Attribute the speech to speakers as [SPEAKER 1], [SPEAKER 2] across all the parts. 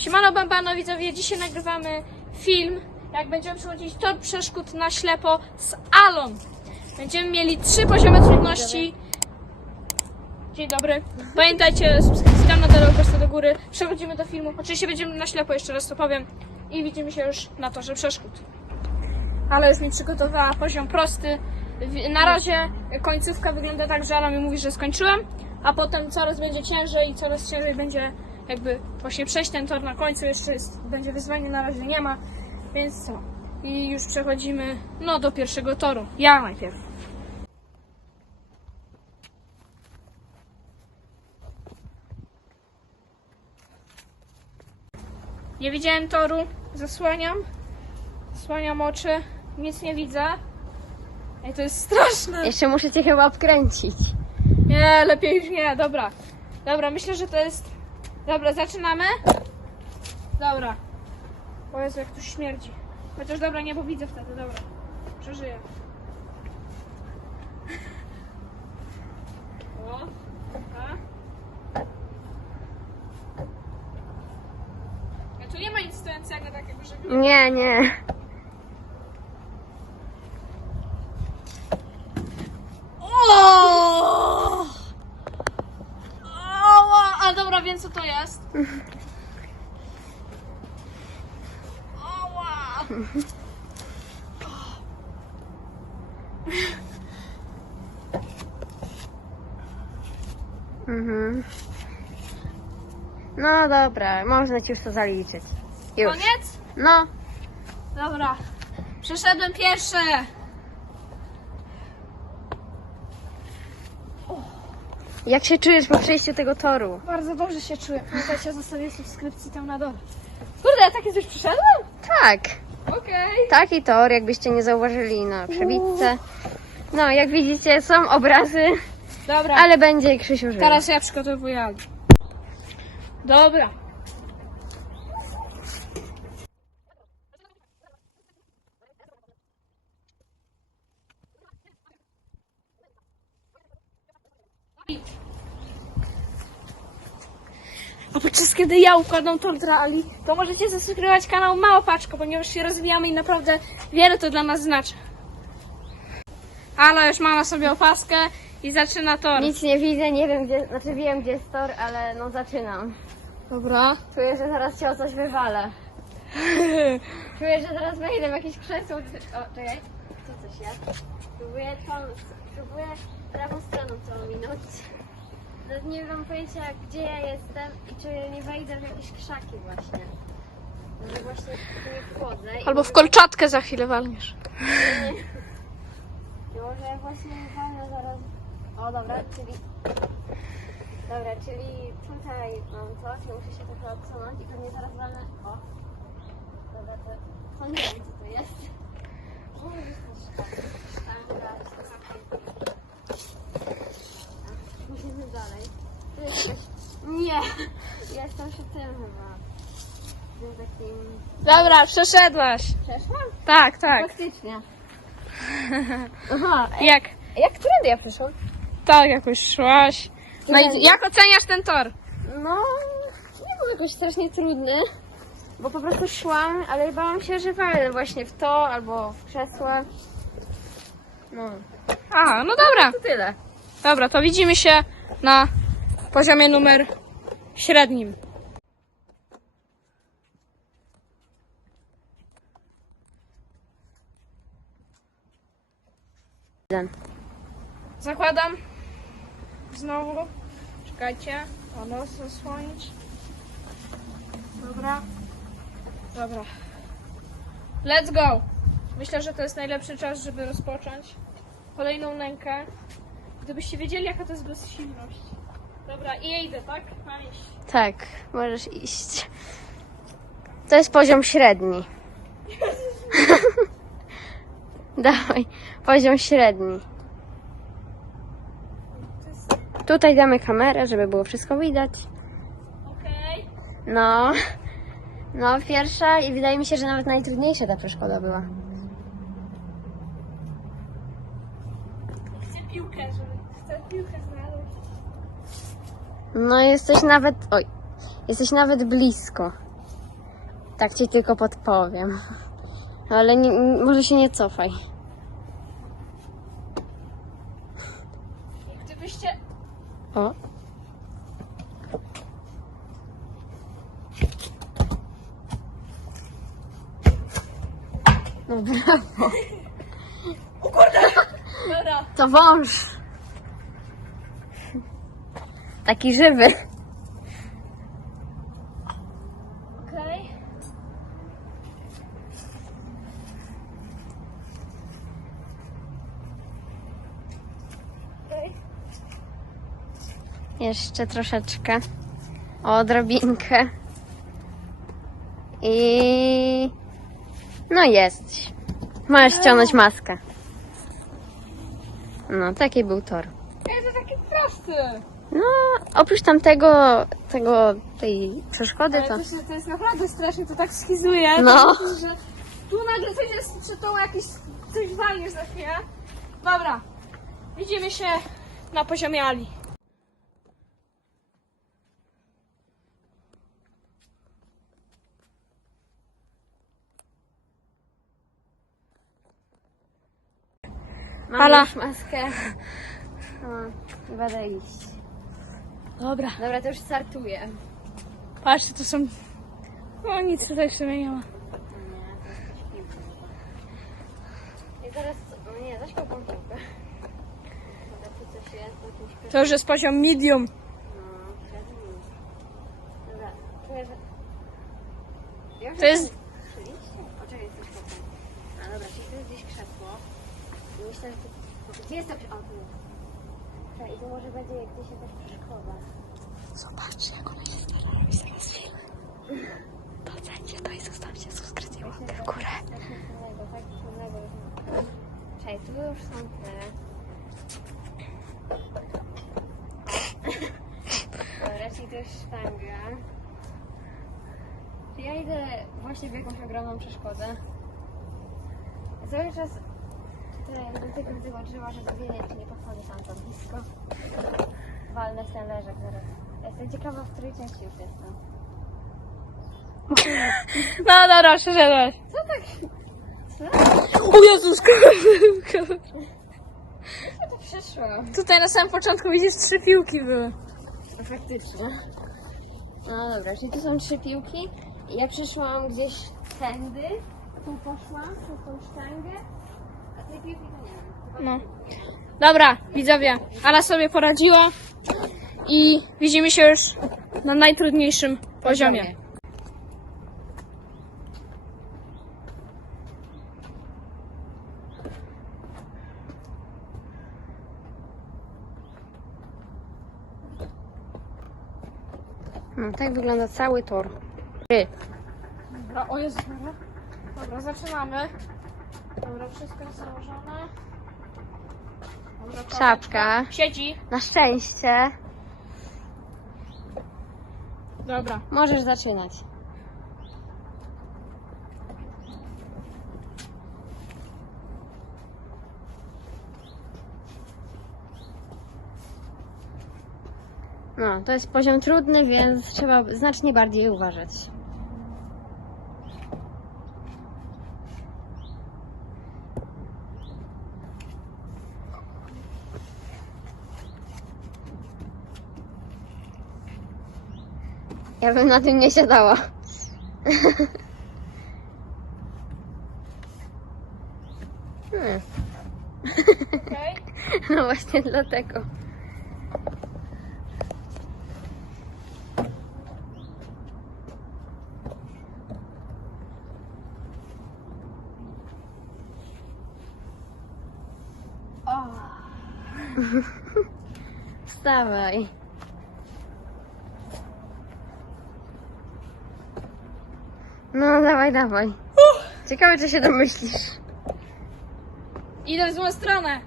[SPEAKER 1] Siemano Bambano widzowie, dzisiaj nagrywamy film, jak będziemy przechodzić tor przeszkód na ślepo z Alon. Będziemy mieli trzy poziomy trudności. Dzień dobry. Pamiętajcie, subskrypcja na dole prosto do góry. Przechodzimy do filmu. Oczywiście będziemy na ślepo, jeszcze raz to powiem. I widzimy się już na torze przeszkód. Ale już mi przygotowała poziom prosty. Na razie końcówka wygląda tak, że Ala mi mówi, że skończyłem, a potem coraz będzie ciężej i coraz ciężej będzie jakby właśnie przejść ten tor na końcu. Jeszcze jest, będzie wyzwanie, na razie nie ma, więc co? I już przechodzimy no do pierwszego toru. Ja najpierw. Nie widziałem toru, zasłaniam. Zasłaniam oczy, nic nie widzę. Ej, to jest straszne.
[SPEAKER 2] Jeszcze muszę cię chyba obkręcić.
[SPEAKER 1] Nie, lepiej już nie, dobra. Dobra, myślę, że to jest... Dobra, zaczynamy? Dobra. O Jezu, jak tu śmierdzi. Chociaż dobra, nie, bo widzę wtedy, dobra. Przeżyję. O, a. Ja tu nie ma nic stojącego takiego, żeby...
[SPEAKER 2] Nie, nie.
[SPEAKER 1] O! Ała! A dobra, wiem co to jest. Ała!
[SPEAKER 2] Mhm. No dobra, można ci już to zaliczyć. Już.
[SPEAKER 1] Koniec?
[SPEAKER 2] No,
[SPEAKER 1] Dobra. Przeszedłem pierwsze.
[SPEAKER 2] Jak się czujesz po przejściu tego toru?
[SPEAKER 1] Bardzo dobrze się czuję. Pamiętajcie o zostawieniu subskrypcji tam na dole. Kurde, ja takie coś przeszedłem?
[SPEAKER 2] Tak,
[SPEAKER 1] Okej.
[SPEAKER 2] taki tor, jakbyście nie zauważyli na przebitce. No, jak widzicie, są obrazy,
[SPEAKER 1] Dobra.
[SPEAKER 2] ale będzie Krzysiu żył.
[SPEAKER 1] Teraz ja przygotowuję Ali. Dobra. A podczas kiedy ja układam tor dla Ali, to możecie zasubskrybować kanał Mała Paczka, ponieważ się rozwijamy i naprawdę wiele to dla nas znaczy. Ala już ma na sobie opaskę i zaczyna tor.
[SPEAKER 2] Nic nie widzę, nie wiem gdzie, znaczy wiem gdzie jest tor, ale no zaczynam.
[SPEAKER 1] Dobra.
[SPEAKER 2] Czuję, że zaraz cię o coś wywalę. Czuję, że zaraz wejdę w jakieś krzesło. O, czekaj. Tu coś jest. Próbuję tą, próbuję prawą stroną całą minąć. Nawet nie mam pojęcia, gdzie ja jestem i czy nie wejdę w jakieś krzaki właśnie. Może właśnie nie wchodzę. i
[SPEAKER 1] Albo w kolczatkę za chwilę walniesz.
[SPEAKER 2] I może ja właśnie walnę zaraz... O, dobra, czyli... Dobra, czyli tutaj mam to, czyli muszę się trochę odsunąć i pewnie zaraz walnę... O! Dobra, to, to nie wiem, co to jest. Może być to szkło. Dobra, to takie- A, Musimy dalej. Tu jest jakaś... Nie! Ja jestem przy tym chyba. Tym takim...
[SPEAKER 1] Dobra, przeszedłaś.
[SPEAKER 2] Przeszłam?
[SPEAKER 1] Tak, tak.
[SPEAKER 2] Faktycznie. Aha,
[SPEAKER 1] Jak?
[SPEAKER 2] jak którędy ja przyszłam?
[SPEAKER 1] Tak, jakoś szłaś. No i jak oceniasz ten tor?
[SPEAKER 2] No, nie był jakoś strasznie trudny, bo po prostu szłam, ale bałam się, że walnę właśnie w to albo w krzesło. No,
[SPEAKER 1] A, no dobra.
[SPEAKER 2] to tyle.
[SPEAKER 1] Dobra, to widzimy się na poziomie numer średnim. Zakładam. Znowu. Czekajcie. O nos zasłonić. Dobra. Dobra. Let's go. Myślę, że to jest najlepszy czas, żeby rozpocząć kolejną nękę. Gdybyście wiedzieli, jaka to jest bezsilność. Dobra, i ja idę, tak? Mam iść.
[SPEAKER 2] Tak, możesz iść. To jest poziom średni. Dawaj, poziom średni. Tutaj damy kamerę, żeby było wszystko widać.
[SPEAKER 1] Okej.
[SPEAKER 2] No, no pierwsza i wydaje mi się, że nawet najtrudniejsza ta przeszkoda była.
[SPEAKER 1] Chcę piłkę, żeby... Chcę piłkę znaleźć.
[SPEAKER 2] No jesteś nawet, oj, jesteś nawet blisko. Tak ci tylko podpowiem. Ale nie, może się nie cofaj.
[SPEAKER 1] Gdybyście...
[SPEAKER 2] O. No brawo.
[SPEAKER 1] Dobra.
[SPEAKER 2] To wąż. Taki żywy.
[SPEAKER 1] Okej.
[SPEAKER 2] Jeszcze troszeczkę. O, odrobinkę. I... No jest. Możesz ściągnąć maskę. No, taki był tor.
[SPEAKER 1] Ej, to taki prosty.
[SPEAKER 2] No, oprócz tamtego, tego, tej przeszkody,
[SPEAKER 1] Ale
[SPEAKER 2] to...
[SPEAKER 1] to, się, to jest naprawdę strasznie, to tak schizuje.
[SPEAKER 2] No.
[SPEAKER 1] To myślisz, że tu nagle coś jest jakieś coś walniesz za chwilę. Dobra. Widzimy się na poziomie Ali.
[SPEAKER 2] Mam
[SPEAKER 1] Ala.
[SPEAKER 2] już maskę. No, będę iść.
[SPEAKER 1] Dobra.
[SPEAKER 2] Dobra, to już startuję.
[SPEAKER 1] Patrzcie, to są... O, nic tutaj sumie nie ma.
[SPEAKER 2] I zaraz, o nie, zaś kopią piłkę. Dobra, tu coś jest, tu
[SPEAKER 1] To już jest poziom medium.
[SPEAKER 2] No. Dobra, czuję, że... Ja już
[SPEAKER 1] To jest-
[SPEAKER 2] Oczywiście? O, czekaj, jest coś potem. A dobra, czyli to jest gdzieś krzesło. I myślę, że tu... Gdzie jest to krzesło? O, tu jest. Czekaj, i tu może będzie gdzieś jakaś przeszkoda.
[SPEAKER 1] Zobaczcie, jak ona się stara robi zaraz film. To ocencie to i zostawcie subskrypcję łapkę w górę.
[SPEAKER 2] Tak trudnego, tak trudnego. Czekaj, tu już są te... Dobra, czyli to jest sztanga. Czy ja idę właśnie w jakąś ogromną przeszkodę? Cały czas tutaj do tego, tego drzewa, że dowiedzieć, czy nie podchodzę tam za blisko. Walnę w ten leżek zaraz. Jestem ciekawa, w której części już jestem.
[SPEAKER 1] No dobra, przyszedłeś.
[SPEAKER 2] Co tak? Co?
[SPEAKER 1] O Jezus,
[SPEAKER 2] Ja to przyszłam.
[SPEAKER 1] Tutaj na samym początku widzisz trzy piłki były.
[SPEAKER 2] No faktycznie. No dobra, czyli tu są trzy piłki. Ja przyszłam gdzieś tędy, tu poszłam, przez tą sztangę,
[SPEAKER 1] No. Dobra, widzowie, Ala sobie poradziła i widzimy się już na najtrudniejszym poziomie.
[SPEAKER 2] No, tak wygląda cały tor.
[SPEAKER 1] Dobra, o Jezus. Dobra, zaczynamy. Dobra, wszystko jest założone. Dobra,
[SPEAKER 2] Czapka.
[SPEAKER 1] Siedzi.
[SPEAKER 2] Na szczęście
[SPEAKER 1] Dobra.
[SPEAKER 2] możesz zaczynać. No, to jest poziom trudny, więc trzeba znacznie bardziej uważać. Ja bym na tym nie siadała. Hmm,
[SPEAKER 1] Okej.
[SPEAKER 2] No właśnie dlatego. Wstawaj. No, dawaj, dawaj. Ciekawe, czy się domyślisz.
[SPEAKER 1] Idę w złą stronę.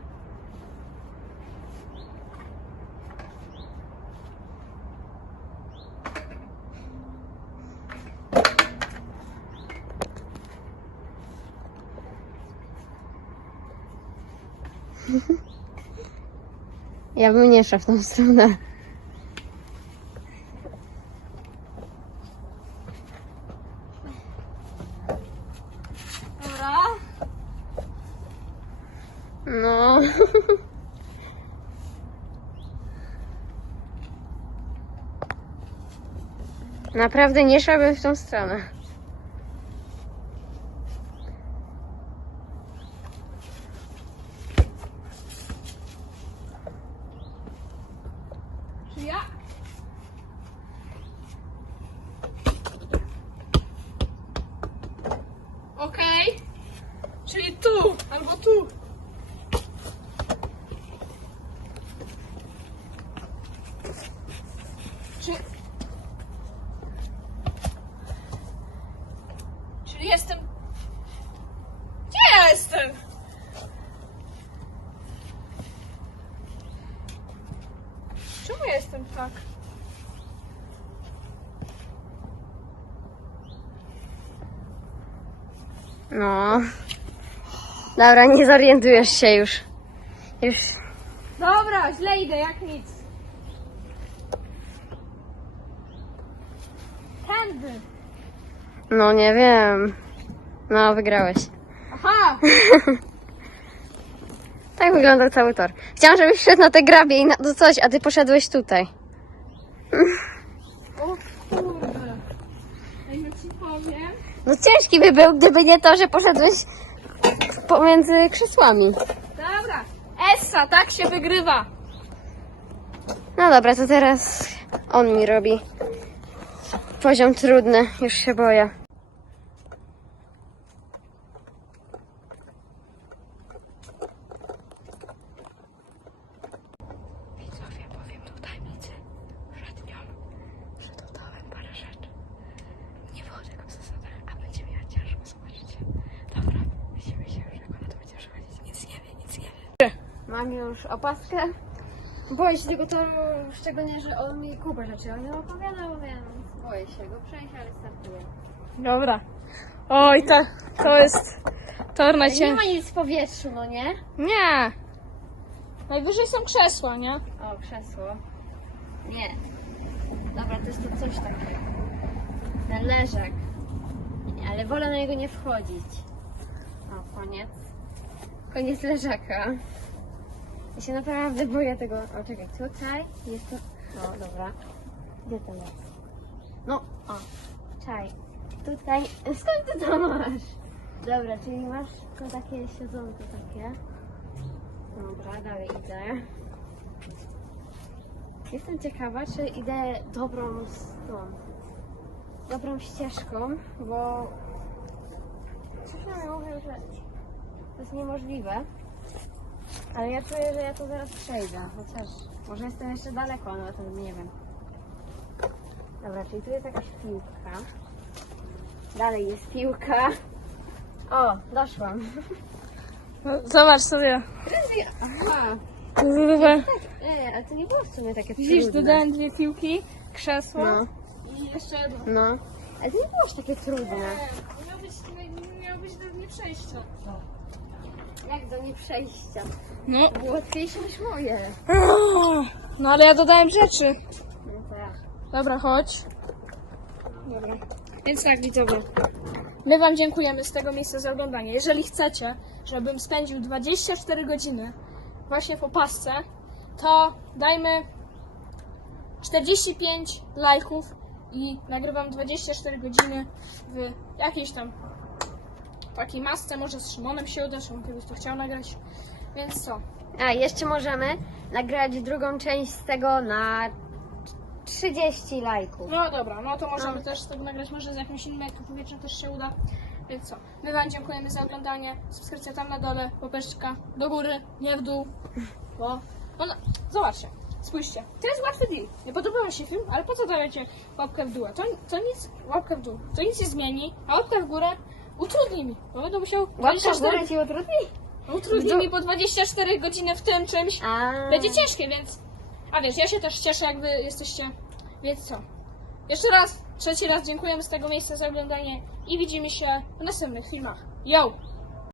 [SPEAKER 2] Ja bym nie szła w tą stronę. Naprawdę nie szłabym w tą stronę.
[SPEAKER 1] Ja? Okej. Czyli tu, albo tu. Czy... jestem... Gdzie ja jestem? Czemu jestem tak?
[SPEAKER 2] No. Dobra, nie zorientujesz się już. Już.
[SPEAKER 1] Dobra, źle idę, jak nic. Tędy.
[SPEAKER 2] No nie wiem. No, wygrałeś.
[SPEAKER 1] Aha!
[SPEAKER 2] Tak wyglądał cały tor. Chciałam, żebyś szedł na te grabie i na to coś, a ty poszedłeś tutaj.
[SPEAKER 1] O kurde. Jakby ci powiem.
[SPEAKER 2] No ciężki by był, gdyby nie to, że poszedłeś pomiędzy krzesłami.
[SPEAKER 1] Dobra. Essa, tak się wygrywa.
[SPEAKER 2] No dobra, to teraz on mi robi. Poziom trudny, już się boję.
[SPEAKER 1] Widzowie, powiem tu tajemnicę. Przed nią, że dodałem parę rzeczy. Nie było tego w zasadach, a będzie miała ciężko, zobaczycie. Dobra, widzimy się już, jak ona to będzie przechodzić. Nic nie wie, nic nie wie.
[SPEAKER 2] Mam już opaskę. Boję się tego toru, szczególnie, że on mi kupę rzeczy. On nie opowiadał, więc boję się go przejść, ale startuję.
[SPEAKER 1] Dobra. Oj, to, to jest tor na
[SPEAKER 2] Nie
[SPEAKER 1] cię.
[SPEAKER 2] ma nic w powietrzu, no nie?
[SPEAKER 1] Nie. Najwyżej są krzesła, nie?
[SPEAKER 2] O, krzesło. Nie. Dobra, to jest to coś takiego. Ten leżak. Nie, Ale wolę na niego nie wchodzić. O, koniec. Koniec leżaka. Ja się naprawdę boję tego. O, czekaj, tutaj jest to... O, dobra. Gdzie to jest? No, o. Czaj. Tutaj... Skąd ty to masz? Dobra, czyli masz to takie siedzonko takie. Dobra, dalej idę. Jestem ciekawa, czy idę dobrą tą, dobrą ścieżką, bo coś nam mówią, że to jest niemożliwe. Ale ja czuję, że ja to zaraz przejdę, chociaż może jestem jeszcze daleko, no to nie wiem. Dobra, czyli tu jest jakaś piłka. Dalej jest piłka. O, doszłam.
[SPEAKER 1] No, Zobacz sobie.
[SPEAKER 2] Aha. Ej, ale to nie było w sumie takie
[SPEAKER 1] Widzisz,
[SPEAKER 2] trudne.
[SPEAKER 1] dodałem dwie piłki, krzesło
[SPEAKER 2] No,
[SPEAKER 1] i jeszcze jedno.
[SPEAKER 2] no. Ale to nie było aż takie trudne.
[SPEAKER 1] Miał być, miał być do mnie przejścia.
[SPEAKER 2] Jak do nie przejścia.
[SPEAKER 1] No.
[SPEAKER 2] To było łatwiejsze niż moje.
[SPEAKER 1] No ale ja dodałem rzeczy.
[SPEAKER 2] No tak.
[SPEAKER 1] Dobra, chodź. Dobra. Więc tak, widzowie. My Wam dziękujemy z tego miejsca za oglądanie. Jeżeli chcecie, żebym spędził 24 godziny właśnie w opasce, to dajmy 45 lajków i nagrywam 24 godziny w jakiejś tam takiej masce. Może z Szymonem się uda, Szymon kiedyś to chciał nagrać. Więc co?
[SPEAKER 2] A, jeszcze możemy nagrać drugą część z tego na 30 lajków.
[SPEAKER 1] No dobra, no to możemy też z tego nagrać, może z jakimś innym, jak to powietrze też się uda. Więc co, my Wam dziękujemy za oglądanie. Subskrypcja tam na dole, łapeczka do góry, nie w dół, bo... No, no, zobaczcie, spójrzcie, to jest łatwy deal. Nie podoba Wam się film, ale po co dajecie łapkę w dół? To, to nic, łapkę w dół, to nic nie zmieni, a łapka w górę utrudni mi, bo będę musiał...
[SPEAKER 2] Łapka w
[SPEAKER 1] 24
[SPEAKER 2] górę ci utrudni?
[SPEAKER 1] Utrudni mi, bo 24 godziny w tym czymś
[SPEAKER 2] A.
[SPEAKER 1] będzie ciężkie, więc. A wiesz, ja się też cieszę, jak wy jesteście. Więc co? Jeszcze raz, trzeci raz dziękujemy z tego miejsca za oglądanie i widzimy się w następnych filmach. Yo!